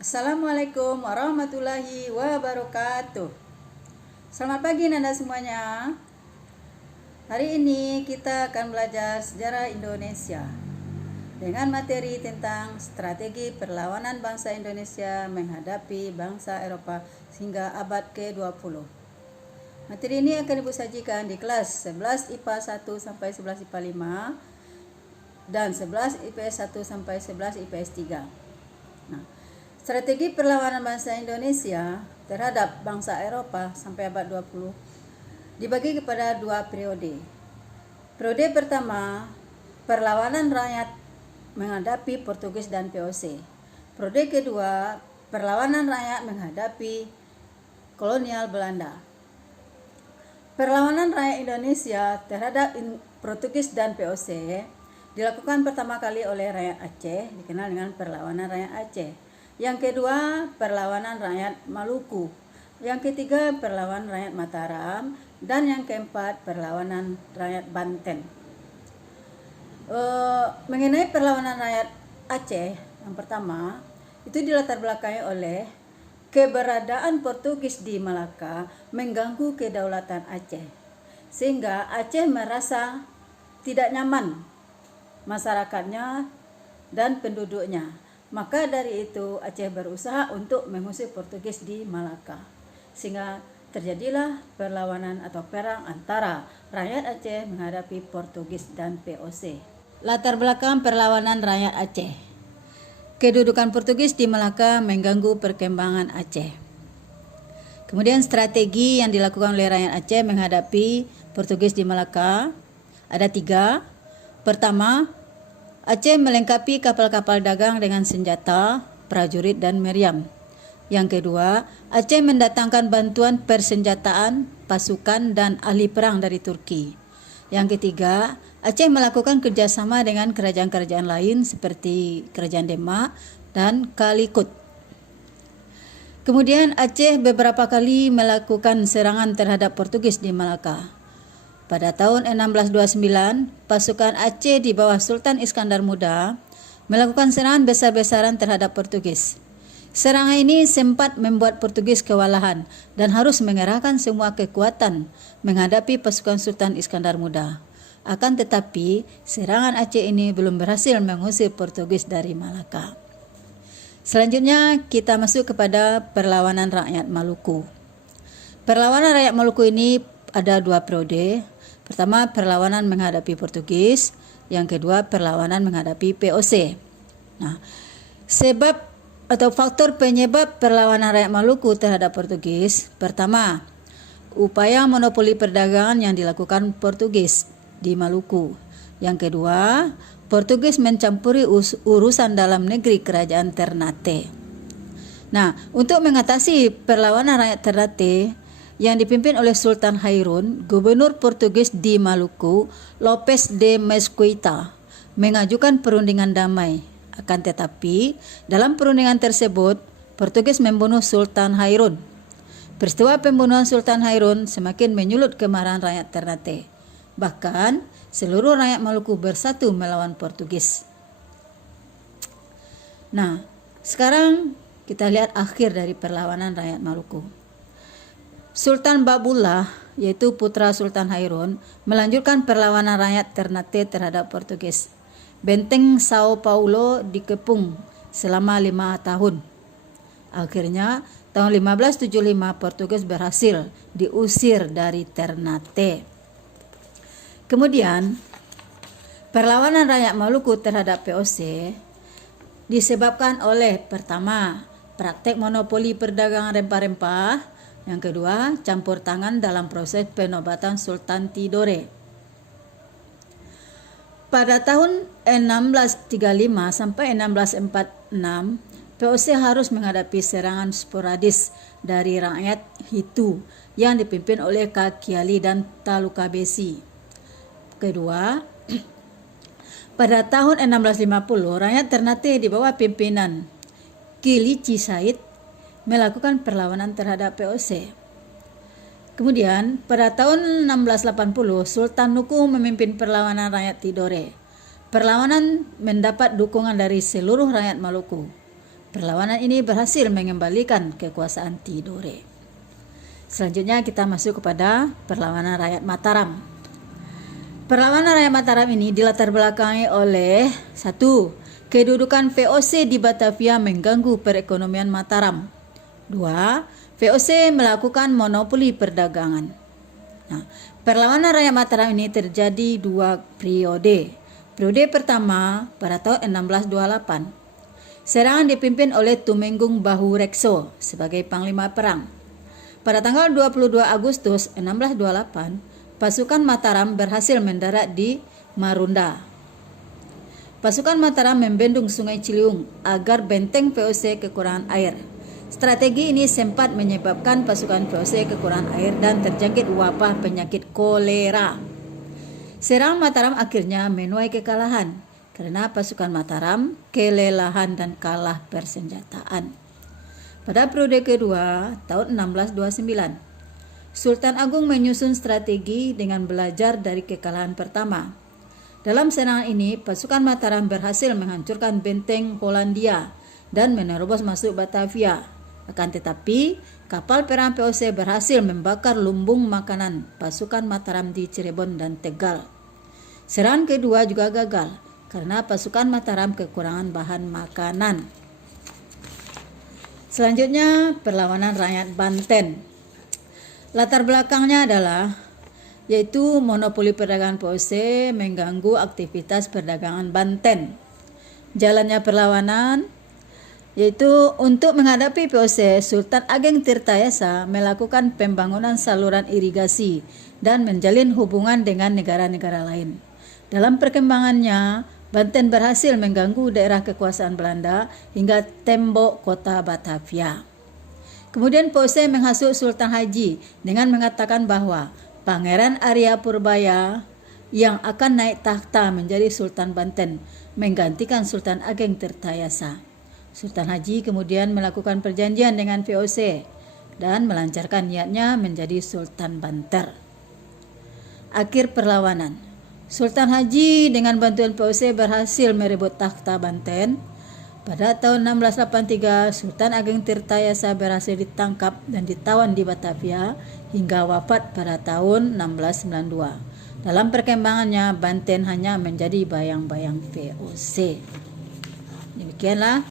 Assalamualaikum warahmatullahi wabarakatuh. Selamat pagi Nanda semuanya. Hari ini kita akan belajar sejarah Indonesia dengan materi tentang strategi perlawanan bangsa Indonesia menghadapi bangsa Eropa hingga abad ke-20. Materi ini akan Ibu sajikan di kelas 11 IPA 1 sampai 11 IPA 5 dan 11 IPS 1 sampai 11 IPS 3. Nah, strategi perlawanan bangsa Indonesia terhadap bangsa Eropa sampai abad 20 dibagi kepada dua periode. Periode pertama, perlawanan rakyat menghadapi Portugis dan VOC. Periode kedua, perlawanan rakyat menghadapi kolonial Belanda. Perlawanan rakyat Indonesia terhadap Portugis dan VOC dilakukan pertama kali oleh rakyat Aceh, dikenal dengan perlawanan rakyat Aceh. Yang kedua, perlawanan rakyat Maluku. Yang ketiga, perlawanan rakyat Mataram. Dan yang keempat, perlawanan rakyat Banten. Mengenai perlawanan rakyat Aceh, yang pertama, itu dilatar belakangi oleh keberadaan Portugis di Malaka mengganggu kedaulatan Aceh. Sehingga Aceh merasa tidak nyaman masyarakatnya dan penduduknya. Maka dari itu Aceh berusaha untuk mengusir Portugis di Malaka. Sehingga terjadilah perlawanan atau perang antara rakyat Aceh menghadapi Portugis dan VOC. Latar belakang perlawanan rakyat Aceh. Kedudukan Portugis di Malaka mengganggu perkembangan Aceh. Kemudian strategi yang dilakukan oleh rakyat Aceh menghadapi Portugis di Malaka ada 3. Pertama, Aceh melengkapi kapal-kapal dagang dengan senjata, prajurit, dan meriam. Yang kedua, Aceh mendatangkan bantuan persenjataan, pasukan, dan ahli perang dari Turki. Yang ketiga, Aceh melakukan kerjasama dengan kerajaan-kerajaan lain seperti Kerajaan Demak dan Kalikut. Kemudian Aceh beberapa kali melakukan serangan terhadap Portugis di Malaka. Pada tahun 1629, pasukan Aceh di bawah Sultan Iskandar Muda melakukan serangan besar-besaran terhadap Portugis. Serangan ini sempat membuat Portugis kewalahan dan harus mengerahkan semua kekuatan menghadapi pasukan Sultan Iskandar Muda. Akan tetapi, serangan Aceh ini belum berhasil mengusir Portugis dari Malaka. Selanjutnya, kita masuk kepada perlawanan rakyat Maluku. Perlawanan rakyat Maluku ini ada 2 periode. Pertama, perlawanan menghadapi Portugis. Yang kedua, perlawanan menghadapi VOC. Nah, sebab atau faktor penyebab perlawanan rakyat Maluku terhadap Portugis. Pertama, upaya monopoli perdagangan yang dilakukan Portugis di Maluku. Yang kedua, Portugis mencampuri urusan dalam negeri kerajaan Ternate. Nah, untuk mengatasi perlawanan rakyat Ternate yang dipimpin oleh Sultan Hairun, Gubernur Portugis di Maluku, Lopes de Mesquita, mengajukan perundingan damai. Akan tetapi, dalam perundingan tersebut, Portugis membunuh Sultan Hairun. Peristiwa pembunuhan Sultan Hairun semakin menyulut kemarahan rakyat Ternate. Bahkan, seluruh rakyat Maluku bersatu melawan Portugis. Nah, sekarang kita lihat akhir dari perlawanan rakyat Maluku. Sultan Babullah, yaitu putra Sultan Hairun, melanjutkan perlawanan rakyat Ternate terhadap Portugis. Benteng Sao Paulo dikepung selama 5 tahun. Akhirnya, tahun 1575 Portugis berhasil diusir dari Ternate. Kemudian, perlawanan rakyat Maluku terhadap VOC disebabkan oleh pertama, praktek monopoli perdagangan rempah-rempah. Yang kedua, campur tangan dalam proses penobatan Sultan Tidore. Pada tahun 1635 sampai 1646, VOC harus menghadapi serangan sporadis dari rakyat Hitu yang dipimpin oleh Kakiali dan Talukabesi. Kedua, pada tahun 1650, rakyat Ternate di bawah pimpinan Kilici Said melakukan perlawanan terhadap VOC. Kemudian, pada tahun 1680, Sultan Nuku memimpin perlawanan rakyat Tidore. Perlawanan mendapat dukungan dari seluruh rakyat Maluku. Perlawanan ini berhasil mengembalikan kekuasaan Tidore. Selanjutnya kita masuk kepada perlawanan rakyat Mataram. Perlawanan rakyat Mataram ini dilatar belakangi oleh 1. Kedudukan VOC di Batavia mengganggu perekonomian Mataram. 2. VOC melakukan monopoli perdagangan. Nah, perlawanan rakyat Mataram ini terjadi 2 periode. Periode pertama pada tahun 1628. Serangan dipimpin oleh Tumenggung Bahu Rekso sebagai panglima perang. Pada tanggal 22 Agustus 1628, pasukan Mataram berhasil mendarat di Marunda. Pasukan Mataram membendung Sungai Ciliwung agar benteng VOC kekurangan air. Strategi ini sempat menyebabkan pasukan VOC kekurangan air dan terjangkit wabah penyakit kolera. Serangan Mataram akhirnya menuai kekalahan karena pasukan Mataram kelelahan dan kalah persenjataan. Pada periode kedua, tahun 1629, Sultan Agung menyusun strategi dengan belajar dari kekalahan pertama. Dalam serangan ini, pasukan Mataram berhasil menghancurkan benteng Polandia dan menerobos masuk Batavia. Akan tetapi, kapal perang VOC berhasil membakar lumbung makanan pasukan Mataram di Cirebon dan Tegal. Serangan kedua juga gagal karena pasukan Mataram kekurangan bahan makanan. Selanjutnya, perlawanan rakyat Banten. Latar belakangnya adalah yaitu monopoli perdagangan VOC mengganggu aktivitas perdagangan Banten. Jalannya perlawanan yaitu untuk menghadapi VOC, Sultan Ageng Tirtayasa melakukan pembangunan saluran irigasi dan menjalin hubungan dengan negara-negara lain. Dalam perkembangannya, Banten berhasil mengganggu daerah kekuasaan Belanda hingga tembok kota Batavia. Kemudian VOC menghasut Sultan Haji dengan mengatakan bahwa Pangeran Arya Purbaya yang akan naik takhta menjadi Sultan Banten menggantikan Sultan Ageng Tirtayasa. Sultan Haji kemudian melakukan perjanjian dengan VOC dan melancarkan niatnya menjadi Sultan Banten. Akhir perlawanan. Sultan Haji dengan bantuan VOC berhasil merebut takhta Banten. Pada tahun 1683, Sultan Ageng Tirtayasa berhasil ditangkap dan ditawan di Batavia hingga wafat pada tahun 1692. Dalam perkembangannya, Banten hanya menjadi bayang-bayang VOC. Demikianlah